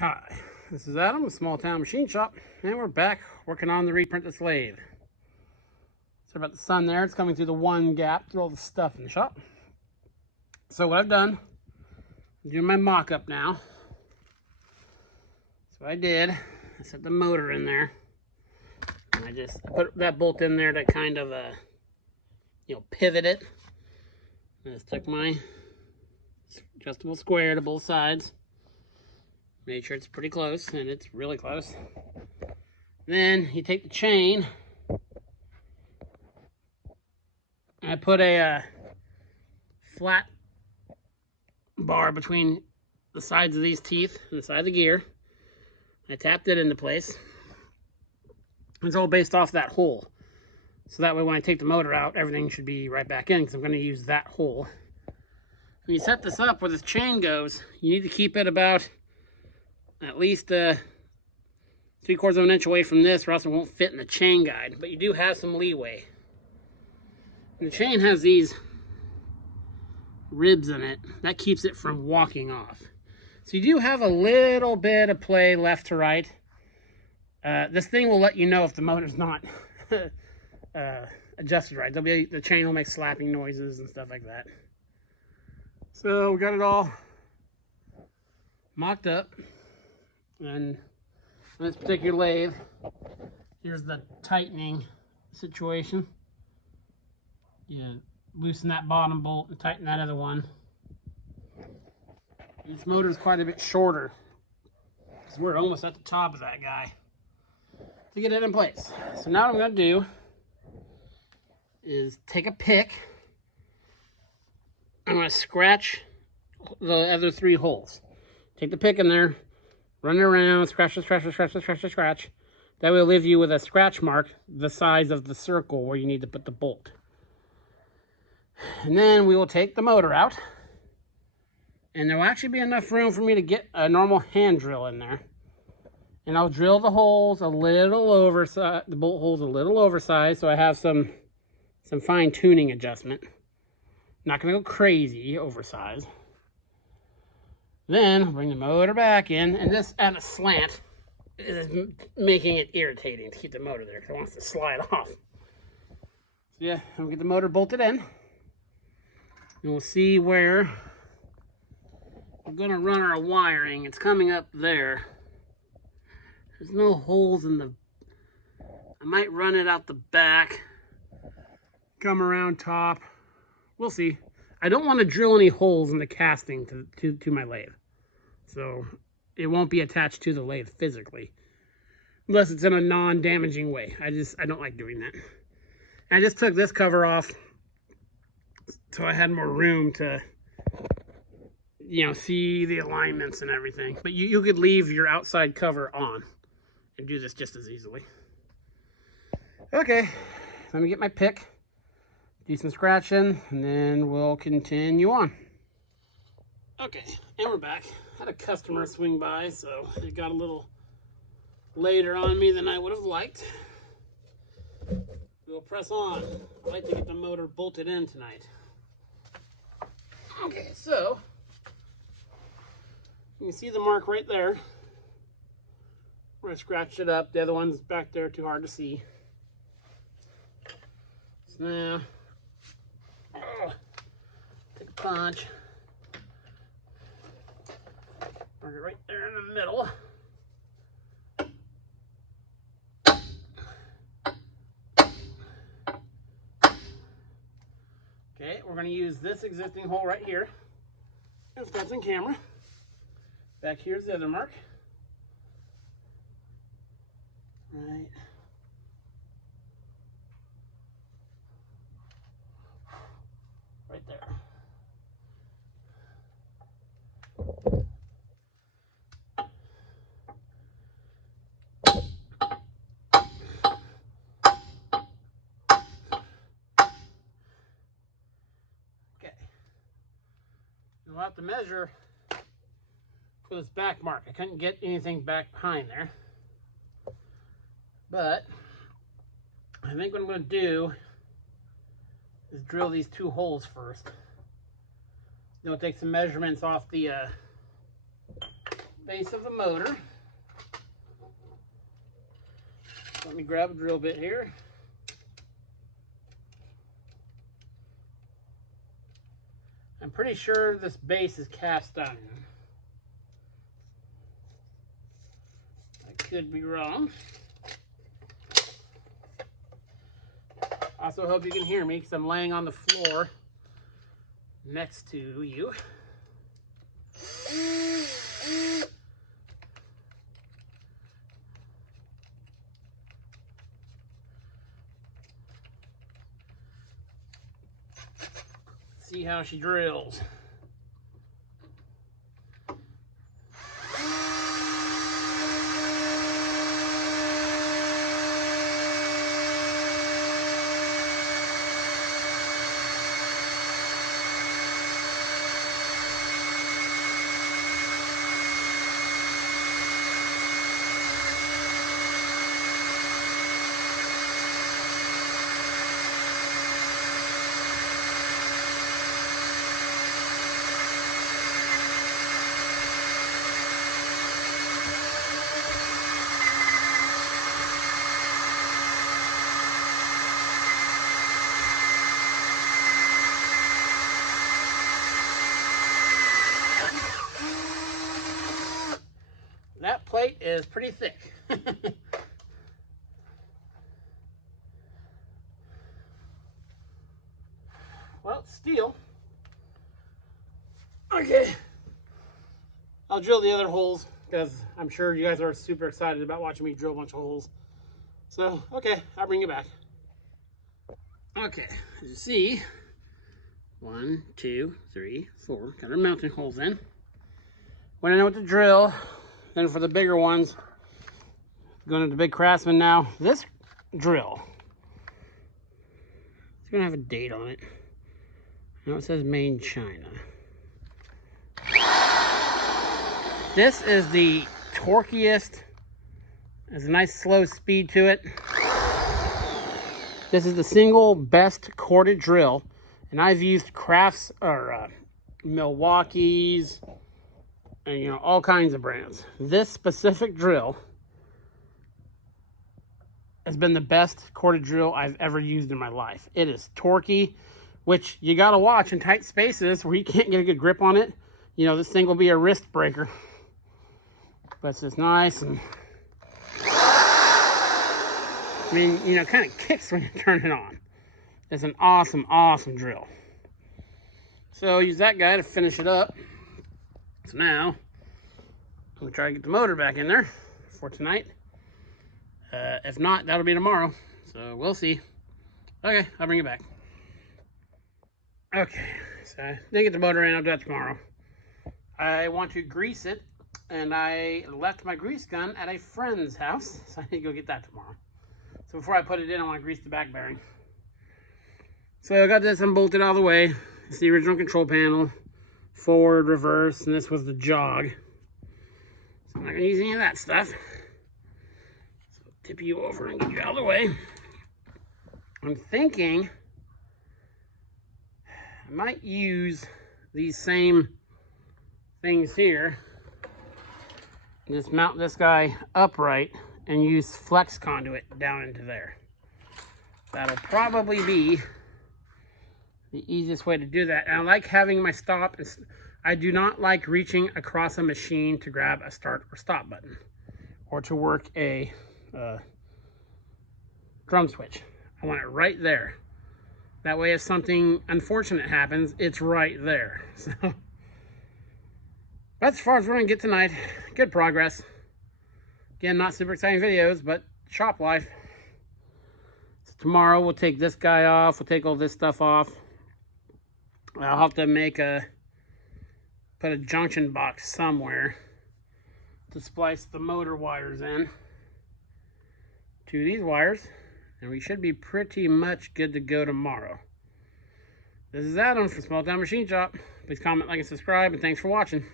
Hi, this is Adam with Small Town Machine Shop, and we're back working on the reed-prentice lathe. Sorry about the sun there, it's coming through the one gap through all the stuff in the shop. So what I've done, I'm doing my mock-up now. So I did, I set the motor in there, and I put that bolt in there to kind of, pivot it. I just took my adjustable square to both sides. Made sure it's pretty close, and it's really close. Then you take the chain. I put a flat bar between the sides of these teeth and the side of the gear. I tapped it into place. It's all based off that hole. So that way when I take the motor out, everything should be right back in because I'm going to use that hole. When you set this up where this chain goes, you need to keep it about at least 3/4 of an inch away from this, or else it won't fit in the chain guide. But you do have some leeway. And the chain has these ribs in it. That keeps it from walking off. So you do have a little bit of play left to right. This thing will let you know if the motor's not adjusted right. The chain will make slapping noises and stuff like that. So we got it all mocked up. And on this particular lathe, here's the tightening situation. You loosen that bottom bolt and tighten that other one. This motor is quite a bit shorter because we're almost at the top of that guy to get it in place. So now what I'm going to do is take a pick. I'm going to scratch the other 3 holes. Take the pick in there, run it around, scratch. That way it'll leave you with a scratch mark the size of the circle where you need to put the bolt. And then we will take the motor out. And there will actually be enough room for me to get a normal hand drill in there. And I'll drill the holes a little oversized, the bolt holes a little oversized, so I have some fine tuning adjustment. Not gonna go crazy oversized. Then bring the motor back in, and this at a slant is making it irritating to keep the motor there because it wants to slide off. So yeah, we'll get the motor bolted in, and we'll see where we're gonna run our wiring. It's coming up there. There's no holes in the, I might run it out the back, come around top. We'll see. I don't want to drill any holes in the casting to my lathe. So it won't be attached to the lathe physically. Unless it's in a non-damaging way. I don't like doing that. And I just took this cover off so I had more room to, see the alignments and everything. But you could leave your outside cover on and do this just as easily. Okay, let me get my pick, do some scratching, and then we'll continue on. Okay, and we're back. Had a customer swing by, so it got a little later on me than I would have liked. We'll press on. I'd like to get the motor bolted in tonight. Okay, so you can see the mark right there where I scratched it up. The other one's back there, too hard to see. So now, take a punch. Mark it right there in the middle. Okay, we're going to use this existing hole right here. If that's in camera. Back here's the other mark. Right. Right there. Okay. You'll have to measure for this back mark. I couldn't get anything back behind there. But I think what I'm going to do is drill these 2 holes first. Then we'll take some measurements off the base of the motor. Let me grab a drill bit here. I'm pretty sure this base is cast iron. I could be wrong. Also hope you can hear me because I'm laying on the floor next to you. See how she drills. That plate is pretty thick. Well, it's steel. Okay. I'll drill the other holes because I'm sure you guys are super excited about watching me drill a bunch of holes. So, okay, I'll bring you back. Okay, as you see, 1, 2, 3, 4, got our mounting holes in. When I know what to drill, then for the bigger ones, going to the big Craftsman now. This drill, it's gonna have a date on it. Now it says made in China. This is the torquiest. There's a nice slow speed to it. This is the single best corded drill, and I've used Crafts or Milwaukee's, and you know, all kinds of brands. This specific drill has been the best corded drill I've ever used in my life. It is torquey, which you gotta watch in tight spaces where you can't get a good grip on it. You know, this thing will be a wrist breaker. But it's just nice, and I mean, you know, kind of kicks when you turn it on. It's an awesome, awesome drill. So use that guy to finish it up. So now, I'm gonna try to get the motor back in there for tonight. If not, that'll be tomorrow. So we'll see. Okay, I'll bring it back. Okay, so I didn't get the motor in, I'll do that tomorrow. I want to grease it, and I left my grease gun at a friend's house, so I need to go get that tomorrow. So before I put it in, I want to grease the back bearing. So I got this unbolted out of the way. It's the original control panel, forward, reverse, and this was the jog. So I'm not going to use any of that stuff. So I'll tip you over and get you out of the way. I'm thinking I might use these same things here. Just mount this guy upright and use flex conduit down into there. That'll probably be the easiest way to do that. And I like having my stop. I do not like reaching across a machine to grab a start or stop button or to work a drum switch. I want it right there. That way if something unfortunate happens, it's right there. So that's as far as we're gonna get tonight. Good progress. Again, not super exciting videos, but shop life. So tomorrow we'll take this guy off. We'll take all this stuff off. I'll have to put a junction box somewhere to splice the motor wires in to these wires, and we should be pretty much good to go tomorrow. This is Adam from Small Town Machine Shop. Please comment, like, and subscribe, and thanks for watching.